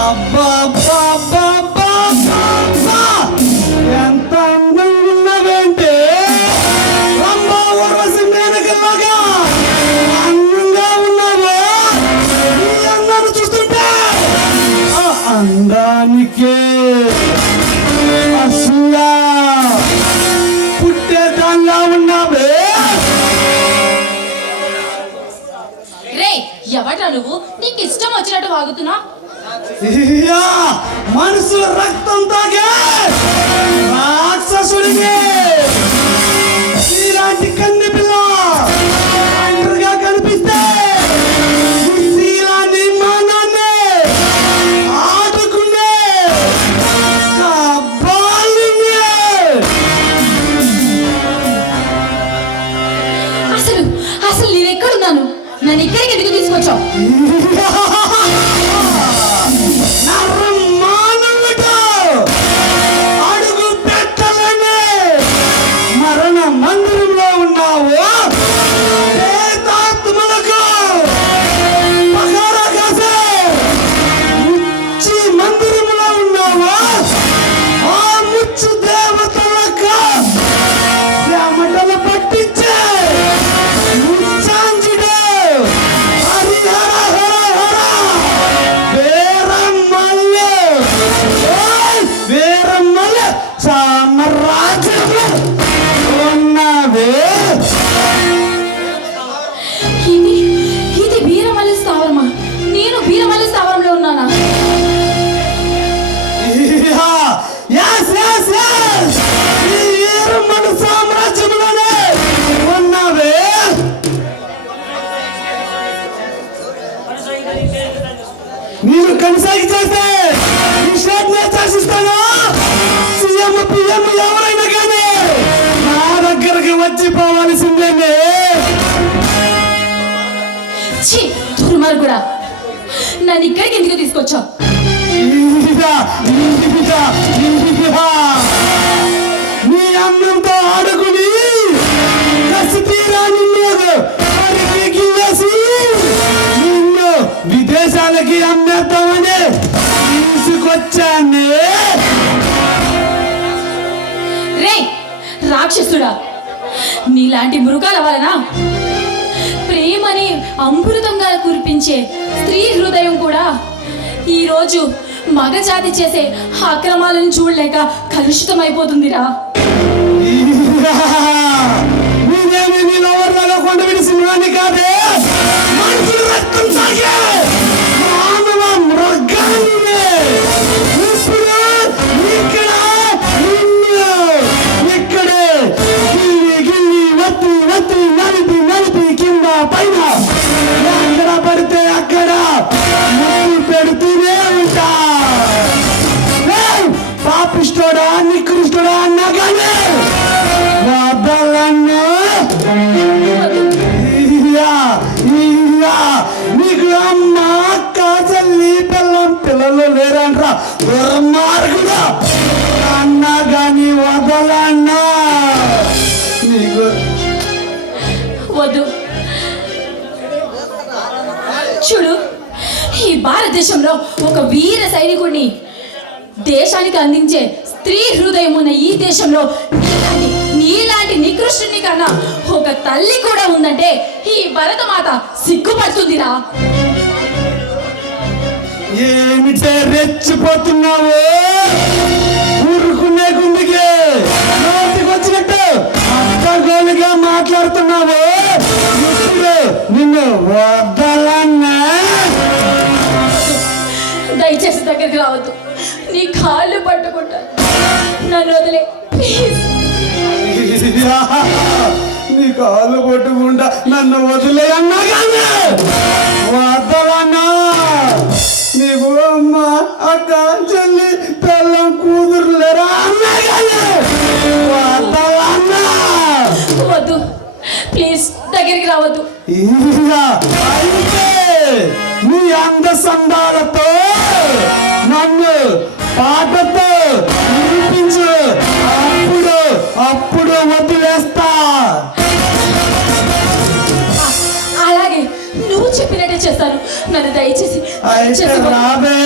అబ్బా అబ్బా అబ్బా అబ్బా అబ్బా ఎంత అందంగా ఉన్నవేంటే అమ్మా ఊర్వశి మేనకలాగా అందంగా ఉన్నావా? ఈ అందాన్ని చూస్తుంటే ఆ అందానికే అసలు పుట్టేదానిలా ఉన్నావే. ఎవట నువ్వు? నీకు ఇష్టం వచ్చినట్టు వాగుతున్నా? మనసు రక్తం తాగే రాక్షసుడికి ఇలాంటి కన్నె పిల్ల ఒంటరిగా కనిపిస్తే శీలాన్ని మానాన్ని ఆదుకునే కబ్బాలిని. అసలు నేను ఎక్కడున్నాను? నన్ను ఇక్కడికి ఎందుకు తీసుకొచ్చావు? అడుగు పెట్టలేని మరణ మందిరంలో ఉన్నావు. ప్రేతాత్మలకు పగారా కాసే ముచ్చి మందిరంలో ఉన్నావు. ఆ ముచ్చు దేవతలకు చెమటలు పట్టించే ముచ్చాంజుడు సామ్రాజ్యంలో ఉన్నవే. ఇది వీరమల్లి స్థావరమా? నేను వీరమల్లి స్థావరంలో ఉన్నానా? వీరమల్లి సామ్రాజ్యంలోనే ఉన్నవే. మీరు కనసాగి చేస్తే శాసిస్తాను. సీఎం పిఎం ఎవరైనా కానీ నా దగ్గరికి వచ్చిపోవాల్సిందేనే. దుర్మార్గుడా, నన్ను ఇక్కడికి ఎందుకు తీసుకొచ్చావు? నీ అన్నంతో ఆడుకుని కసి తీరా నిన్ను విదేశాలకి అమ్మేద్దామని తీసుకొచ్చానే. రే రాక్షసుడా, నీలాంటి మృగాల వలన ప్రేమని అమృతంగా కురిపించే స్త్రీ హృదయం కూడా ఈరోజు మగజాతి చేసే అక్రమాలను చూడలేక కలుషితమైపోతుందిరా. నేనేమి నీళ్ళవర్లాగా కొండ విడిసినాన్ని కాదే. మనుషులు రక్తం తాగే మానవ మృగాన్ని ఇక్కడే గిల్లి గిల్లి వత్తి వత్తి నలిపి నలిపి కింద పైన ఎక్కడ పడితే అక్కడ పెడుతూనే ఉంటా. పాపిష్టోడా నికృష్టోడా అన్నా కానీ వదలను. నీకు అమ్మ అక్క చెల్లి పిల్లలు లేరంట్రా దుర్మార్గుడా. అన్నా కానీ వదలన్నా. నీకు వద్దు. చూడు, ఈ భారతదేశంలో ఒక వీర సైనికుడిని దేశానికి అందించే స్త్రీ హృదయం ఉన్న ఈ దేశంలో నీలాంటి నికృష్టుని కన్నా ఒక తల్లి కూడా ఉందంటే ఈ భరతమాత సిగ్గుపడుతుందిరా. ఏమిటే రెచ్చిపోతున్నావు? ఊరుకునే గుందుకే నోటికి వచ్చినట్టు అడ్డగోలుగా మాట్లాడుతున్నావు. ఇప్పుడు నిన్ను వదలన్నా. దయచేసి దగ్గరికి రావద్దు. నీ కాళ్ళు పట్టుకుంటా. నన్ను వదిలే ప్లీజ్. నీ కాళ్ళు పట్టుకుంటా నన్ను వదిలే అన్నా కానీ వదలన్నా. నీకు అమ్మ అక్క చెల్లి పిల్లం కూతురు లేరా అన్నా కానీ వదలన్నా. వద్దు ప్లీజ్, దగ్గరికి రావద్దు. అయితే నీ అంద సందాలతో నన్ను పాటతో నిరూపించు. అప్పుడు వదిలేస్తా. అలాగే నువ్వు చెప్పినట్టే చేస్తాను. నన్ను దయచేసి అయితే దయచేసి రాబే